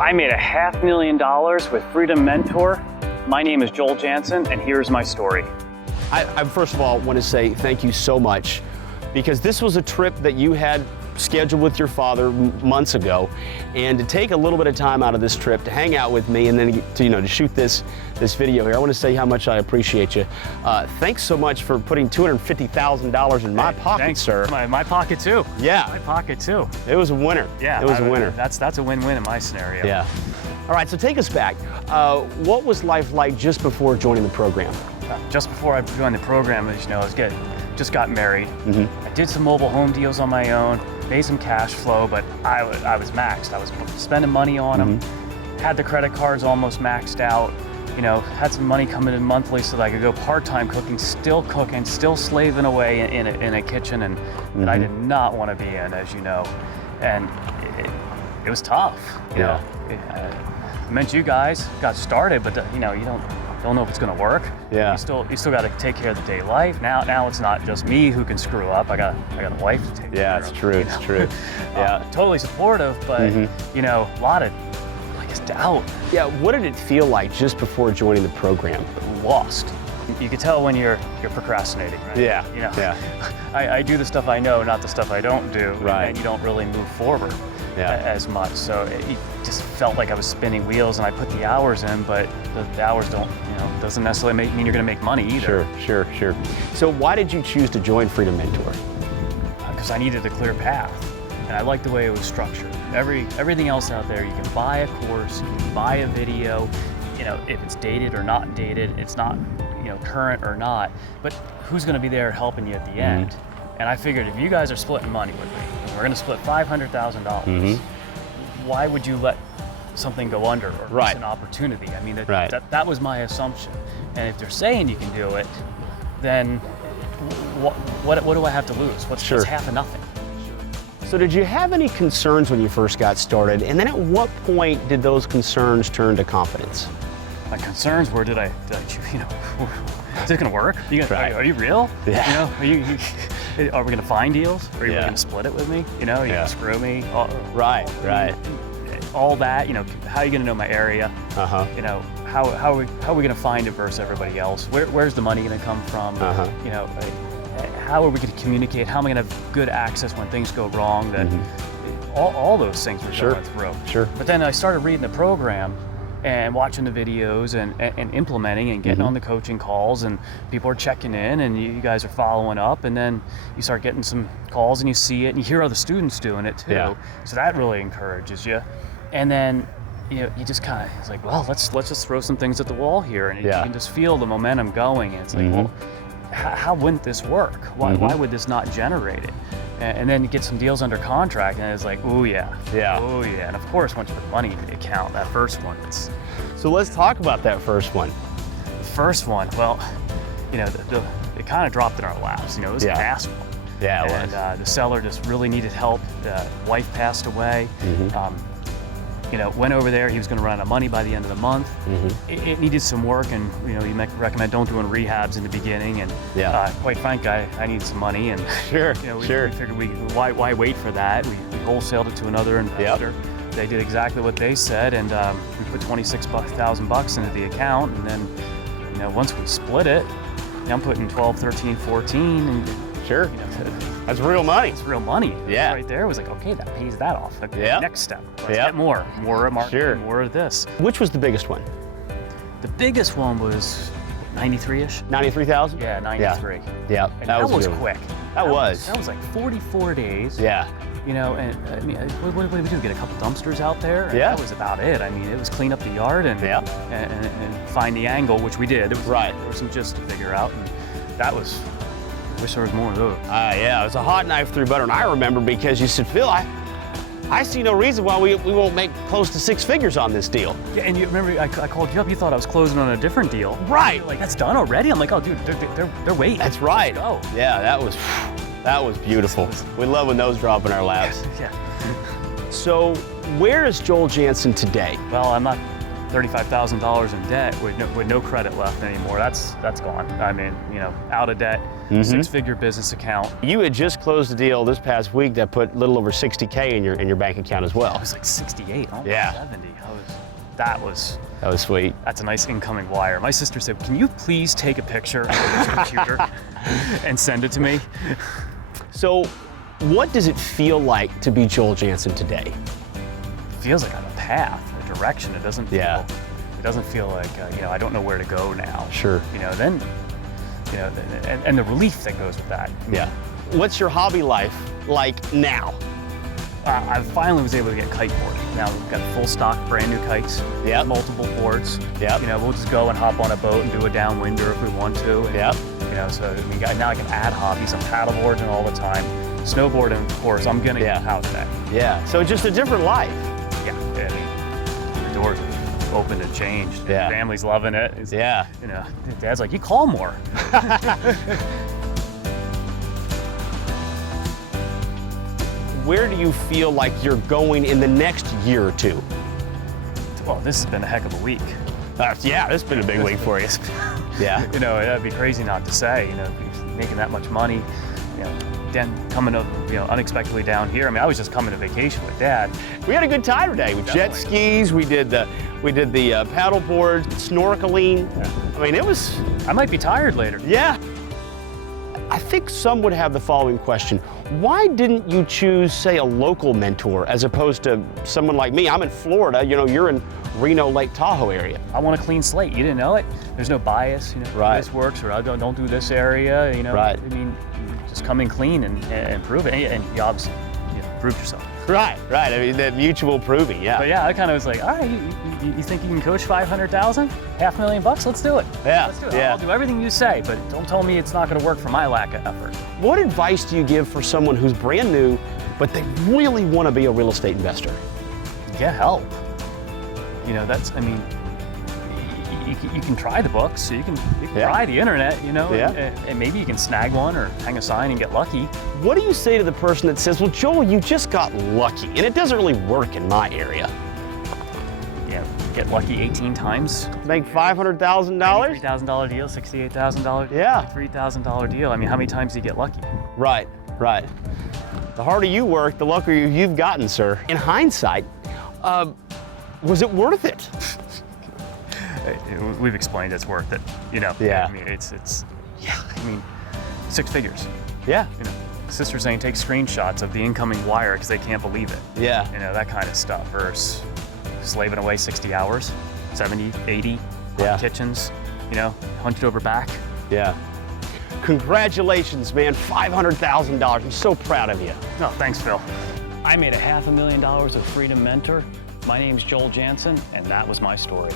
I made $500,000 with Freedom Mentor. My name is Joel Jansen, and here's my story. I first of all want to say thank you so much, because this was a trip that you had scheduled with your father months ago, and to take a little bit of time out of this trip to hang out with me and then to shoot this video here. I want to say how much I appreciate you. Thanks so much for putting $250,000 in my pocket, Thanks. sir. My pocket too. Yeah. My pocket too. It was a winner. Yeah. It was a winner. That's a win-win in my scenario. Yeah. All right, so take us back. What was life like just before joining the program? Just before I joined the program, as you know, just got married. Mm-hmm. I did some mobile home deals on my own, made some cash flow, but I was maxed. I was spending money on them, had the credit cards almost maxed out, had some money coming in monthly so that I could go part-time cooking, still slaving away in a kitchen that I did not want to be in, as you know. And it was tough. You know. It meant you guys got started, but you don't know if it's going to work. Yeah. You still got to take care of the day life. Now it's not just me who can screw up. I got a wife to take care of. Yeah, it's true. It's true. Yeah. Totally supportive, but a lot of doubt. Yeah. What did it feel like just before joining the program? Lost. You could tell when you're procrastinating, right? Yeah. Yeah. I do the stuff I know, not the stuff I don't do. Right. And you don't really move forward as much. So it just felt like I was spinning wheels, and I put the hours in, but the hours doesn't necessarily mean you're going to make money either. Sure. So why did you choose to join Freedom Mentor? Because I needed a clear path, and I liked the way it was structured. Everything else out there, you can buy a course, you can buy a video, if it's dated or not dated, it's not current or not, but who's going to be there helping you at the end? And I figured if you guys are splitting money with me, and we're going to split $500,000, why would you let something go under or miss an opportunity? I mean, that was my assumption. And if they're saying you can do it, then what do I have to lose? What's half of nothing? So did you have any concerns when you first got started? And then at what point did those concerns turn to confidence? My concerns were, is it going to work? Are you real? Yeah. Are we going to find deals? Are you going to split it with me? Are you going to screw me? Right. All that, how are you going to know my area? How are we going to find it versus everybody else? Where's the money going to come from? How are we going to communicate? How am I going to have good access when things go wrong? That all those things were going through. Sure. But then I started reading the program and watching the videos and implementing and getting on the coaching calls, and people are checking in, and you guys are following up, and then you start getting some calls and you see it and you hear other students doing it too. Yeah. So that really encourages you. And then you just kind of, it's like, well, let's just throw some things at the wall here, and you can just feel the momentum going, and it's like, well, how wouldn't this work? Why would this not generate it? And then you get some deals under contract, and it's like, oh yeah. And of course, once you put money in the account, that first one, So let's talk about that first one. The first one, well, it kind of dropped in our laps. It was a fast one. Yeah, it was. And the seller just really needed help. The wife passed away. Went over there. He was going to run out of money by the end of the month. It needed some work, and you might recommend don't doing rehabs in the beginning. And quite frankly, I needed some money, and we figured why wait for that? We wholesaled it to another investor. They did exactly what they said, and we put $26,000 into the account, and then once we split it, I'm putting 12, 13, 14, and that's real money. It's real money. Yeah. Right there was like, okay, that pays that off. Okay, next step. Let's get more marketing, more of this. Which was the biggest one? The biggest one was 93-ish. 93,000? Yeah, 93. Yeah. And that was quick. That was like 44 days. Yeah. And I mean, what did we do? Get a couple dumpsters out there? And that was about it. I mean, it was clean up the yard and find the angle, which we did. There was some just to figure out, and that was. I wish there was more of those. It was a hot knife through butter, and I remember because you said, Phil, I see no reason why we won't make close to 6 figures on this deal. Yeah, and you remember I called you up. You thought I was closing on a different deal. Right. You're like, that's done already? I'm like, oh, dude, they're waiting. That's right. Let's go. Yeah, that was beautiful. We love when those drop in our laps. Yeah. So, where is Joel Jansen today? Well, I'm not $35,000 in debt with no credit left anymore. That's gone. I mean, you know, out of debt, six-figure business account. You had just closed a deal this past week that put a little over 60K in your bank account as well. It was like 68, almost Yeah. 70. That was sweet. That's a nice incoming wire. My sister said, "Can you please take a picture of this computer and send it to me?" So, what does it feel like to be Joel Jansen today? It feels like I'm a path, a direction. It doesn't feel. Yeah. It doesn't feel like you know, I don't know where to go now. Sure. You know, then, you know, and the relief that goes with that. Yeah. What's your hobby life like now? I finally was able to get kiteboarding. Now we've got full stock, brand new kites. Yep. Multiple boards. Yep. You know, we'll just go and hop on a boat and do a downwinder if we want to. And, Yep. You know, so now I can add hobbies. I'm paddleboarding all the time. Snowboarding, of course, I'm gonna get out today. Yeah. So just a different life. Yeah. I mean, the doors are open to change. Yeah. The family's loving it. Yeah. You know, Dad's like, you call more. Where do you feel like you're going in the next year or two? Well, this has been a heck of a week. Yeah, it's been a big week for you. Yeah. You know, it'd be crazy not to say, you know, making that much money, you know, then coming up, you know, unexpectedly down here. I mean, I was just coming to vacation with Dad. We had a good time today with jet skis. We did the paddle board, snorkeling. I mean, it was. I might be tired later. Yeah. I think some would have the following question. Why didn't you choose, say, a local mentor as opposed to someone like me? I'm in Florida, you know, you're in Reno, Lake Tahoe area. I want a clean slate. You didn't know it? There's no bias, you know, Right. this works or I don't do this area, you know. Right. I mean, just come in clean and prove it. And you obviously, you know, proved yourself. Right. I mean, the mutual proving, yeah. But yeah, I kind of was like, all right, you think you can coach 500,000? $500,000? Let's do it. Yeah, Let's do it. yeah. I'll do everything you say, but don't tell me it's not going to work for my lack of effort. What advice do you give for someone who's brand new, but they really want to be a real estate investor? Get help. You know, that's, I mean, you can try the books, you can Yeah. try the internet, you know, Yeah. and maybe you can snag one or hang a sign and get lucky. What do you say to the person that says, well, Joel, you just got lucky, and it doesn't really work in my area? You know, get lucky 18 times. Make $500,000? $3,000 deal, $68,000. Yeah. $3,000 deal. I mean, how many times do you get lucky? Right. The harder you work, the luckier you've gotten, sir. In hindsight, was it worth it? We've explained it's worth it. You know. Yeah. I mean, yeah. I mean, 6 figures. Yeah. You know, sister saying take screenshots of the incoming wire because they can't believe it. Yeah. You know, that kind of stuff. Versus slaving away 60 hours, 70, 80, Yeah. kitchens, you know, hunched over back. Yeah. Congratulations, man. $500,000. I'm so proud of you. No, thanks, Phil. I made $500,000 of Freedom Mentor. My name's Joel Jansen, and that was my story.